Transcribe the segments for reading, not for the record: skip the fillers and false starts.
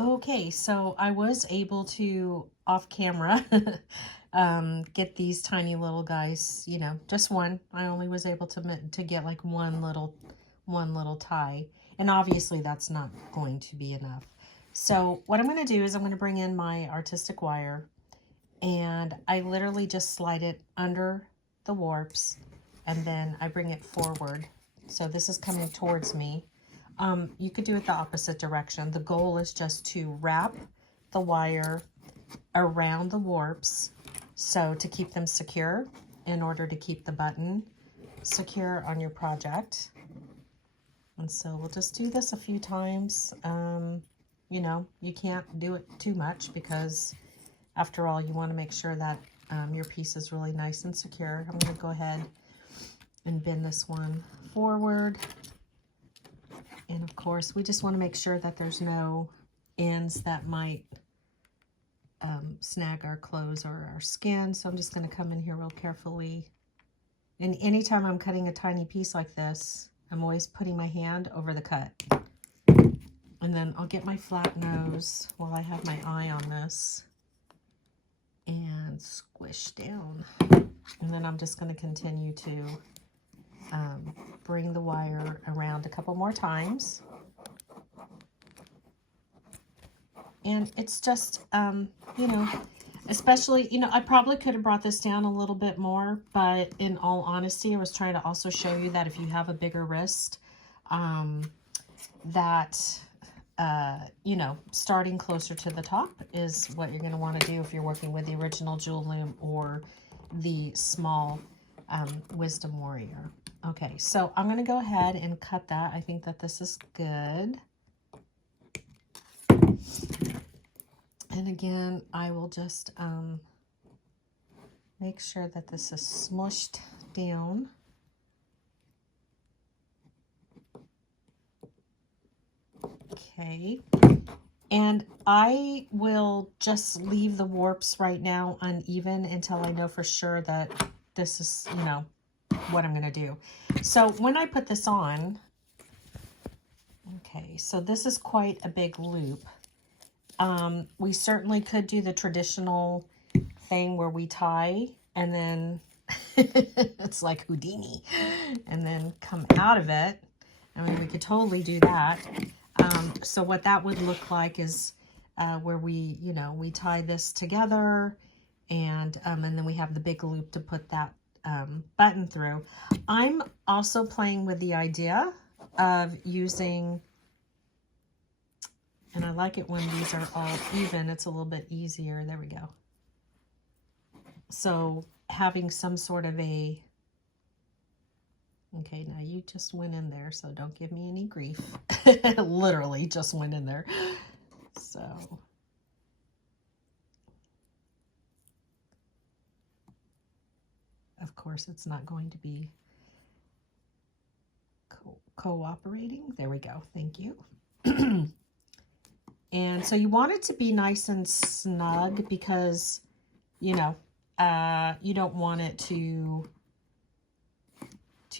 Okay, so I was able to, off camera, get these tiny little guys, you know, just one. I only was able to get like one little tie. And obviously that's not going to be enough. So what I'm going to do is I'm going to bring in my artistic wire, and I literally just slide it under the warps, and then I bring it forward. So this is coming towards me. You could do it the opposite direction. The goal is just to wrap the wire around the warps, so to keep them secure, in order to keep the button secure on your project. And so we'll just do this a few times. You know, you can't do it too much because after all, you want to make sure that your piece is really nice and secure. I'm going to go ahead and bend this one forward. And of course, we just want to make sure that there's no ends that might snag our clothes or our skin. So I'm just going to come in here real carefully. And anytime I'm cutting a tiny piece like this, I'm always putting my hand over the cut. And then I'll get my flat nose while I have my eye on this and squish down. And then I'm just going to continue to bring the wire around a couple more times. And it's just, you know, especially, you know, I probably could have brought this down a little bit more, but in all honesty, I was trying to also show you that if you have a bigger wrist, you know, starting closer to the top is what you're going to want to do if you're working with the original Jewel Loom or the small Wisdom Warrior. Okay, so I'm going to go ahead and cut that. I think that this is good. And again, I will just make sure that this is smushed down. Okay. And I will just leave the warps right now uneven until I know for sure that this is, you know, what I'm going to do. So when I put this on, okay, so this is quite a big loop. We certainly could do the traditional thing where we tie and then it's like Houdini and then come out of it. I mean, we could totally do that. So what that would look like is where we, you know, we tie this together and then we have the big loop to put that button through. I'm also playing with the idea of using, and I like it when these are all even, it's a little bit easier. There we go. So having some sort of a, okay, now you just went in there, so don't give me any grief. Literally just went in there. So of course it's not going to be cooperating. There we go. Thank you. And so you want it to be nice and snug because, you know, you don't want it to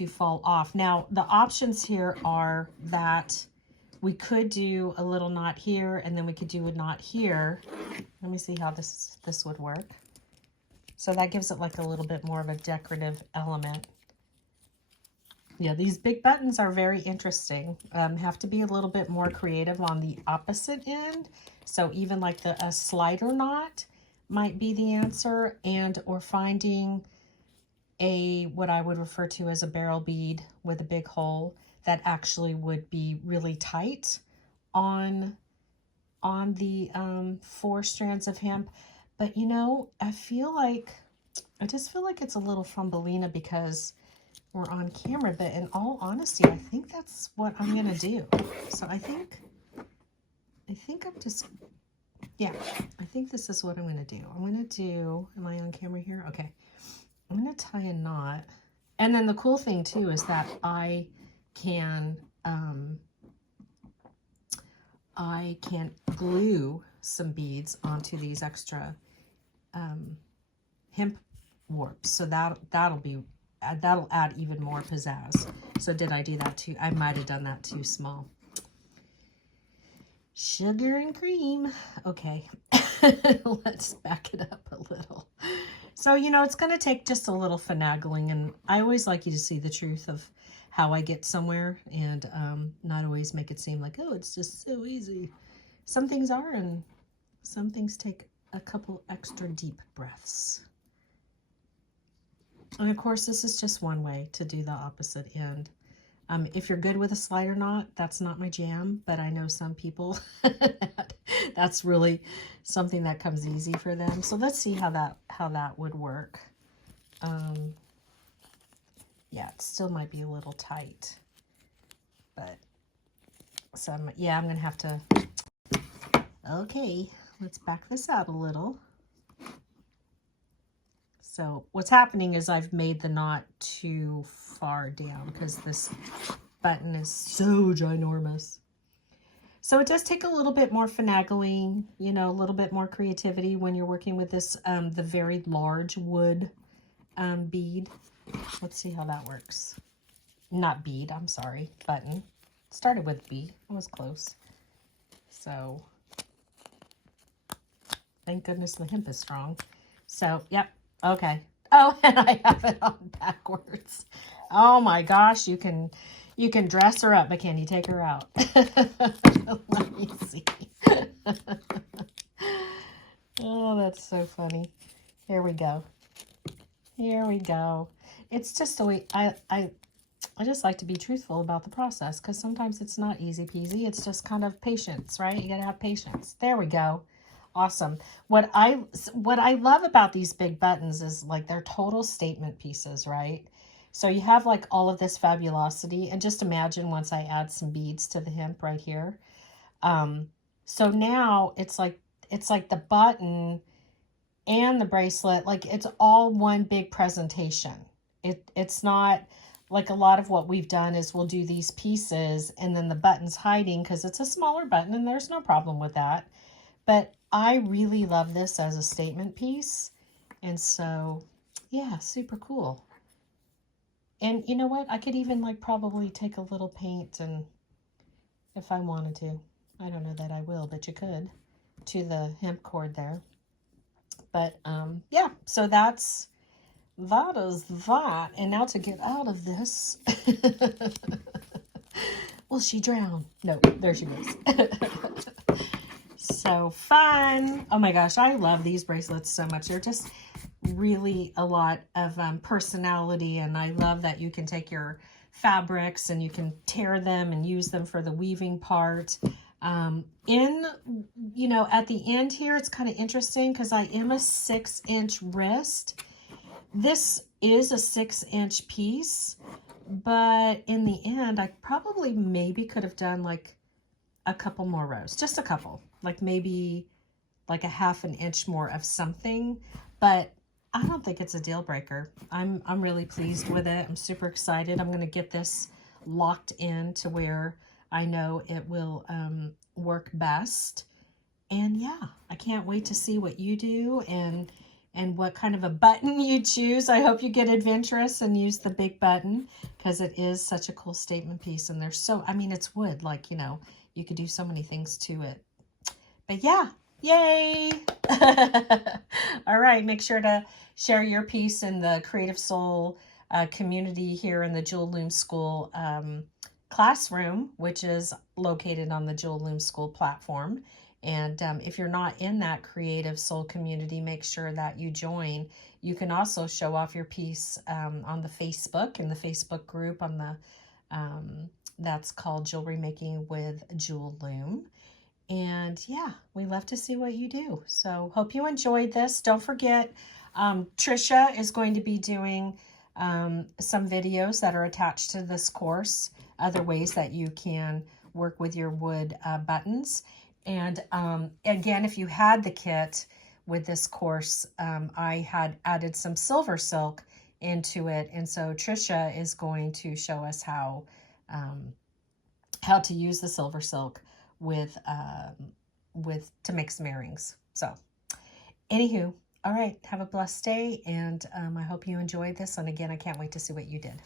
fall off. Now, the options here are that we could do a little knot here and then we could do a knot here. Let me see how this would work. So that gives it like a little bit more of a decorative element. Yeah, these big buttons are very interesting. Have to be a little bit more creative on the opposite end. So even like a slider knot might be the answer, and or finding what I would refer to as a barrel bead with a big hole that actually would be really tight on the 4 strands of hemp. But you know, I just feel like it's a little Thumbelina because we're on camera, but in all honesty, I think that's what I'm gonna do. So I think I'm just, yeah, I think this is what I'm gonna do. I'm gonna do, am I on camera here? Okay. I'm gonna tie a knot. And then the cool thing too is that I can glue some beads onto these extra hemp warps. So that'll add even more pizzazz. So did I do that too? I might have done that too small. Sugar and cream. Okay, let's back it up a little. So, you know, it's going to take just a little finagling, and I always like you to see the truth of how I get somewhere, and not always make it seem like, oh, it's just so easy. Some things are, and some things take a couple extra deep breaths. And of course, this is just one way to do the opposite end. If you're good with a slider knot, that's not my jam, but I know some people that's really something that comes easy for them. So let's see how that would work. Yeah, it still might be a little tight, but yeah, I'm gonna have to. Okay, let's back this out a little. So what's happening is I've made the knot too far down because this button is so ginormous. So it does take a little bit more finagling, you know, a little bit more creativity when you're working with this, the very large wood bead. Let's see how that works. Not bead, I'm sorry, button. Started with B, I was close. So thank goodness the hemp is strong. So, yep. Okay. Oh, and I have it on backwards. Oh my gosh, you can dress her up, but can you take her out? Let me see. Oh, that's so funny. Here we go. Here we go. It's just the way I just like to be truthful about the process, because sometimes it's not easy peasy. It's just kind of patience, right? You gotta have patience. There we go. Awesome. What I love about these big buttons is like they're total statement pieces, right? So you have like all of this fabulosity, and just imagine once I add some beads to the hemp right here. So now it's like the button and the bracelet, like it's all one big presentation. It's not like a lot of what we've done is we'll do these pieces and then the button's hiding because it's a smaller button, and there's no problem with that. But I really love this as a statement piece. And so, yeah, super cool. And you know what? I could even like probably take a little paint, and if I wanted to. I don't know that I will, but you could, to the hemp cord there. But yeah, so that is that. And now to get out of this. Will she drown? No, there she goes. So fun. Oh my gosh, I love these bracelets so much. They're just really a lot of personality, and I love that you can take your fabrics and you can tear them and use them for the weaving part. You know, at the end here, it's kind of interesting because I am a 6-inch wrist. This is a 6-inch piece, but in the end, I probably maybe could have done like a couple more rows, just a couple, like maybe like a 1/2 inch more of something, but I don't think it's a deal breaker. I'm really pleased with it. I'm super excited. I'm going to get this locked in to where I know it will work best. And yeah, I can't wait to see what you do and what kind of a button you choose. I hope you get adventurous and use the big button, because it is such a cool statement piece. And there's so, I mean, it's wood, like, you know, you could do so many things to it. But yeah, yay! All right, make sure to share your piece in the Creative Soul community here in the Jewel Loom School classroom, which is located on the Jewel Loom School platform. And if you're not in that Creative Soul community, make sure that you join. You can also show off your piece on the Facebook, in the Facebook group on the that's called Jewelry Making with Jewel Loom. And yeah, we love to see what you do. So hope you enjoyed this. Don't forget, Trisha is going to be doing some videos that are attached to this course, other ways that you can work with your wood buttons. And again, if you had the kit with this course, I had added some silver silk into it. And so Trisha is going to show us how to use the silver silk with to make some earrings. So anywho, all right, have a blessed day, and I hope you enjoyed this. And again, I can't wait to see what you did.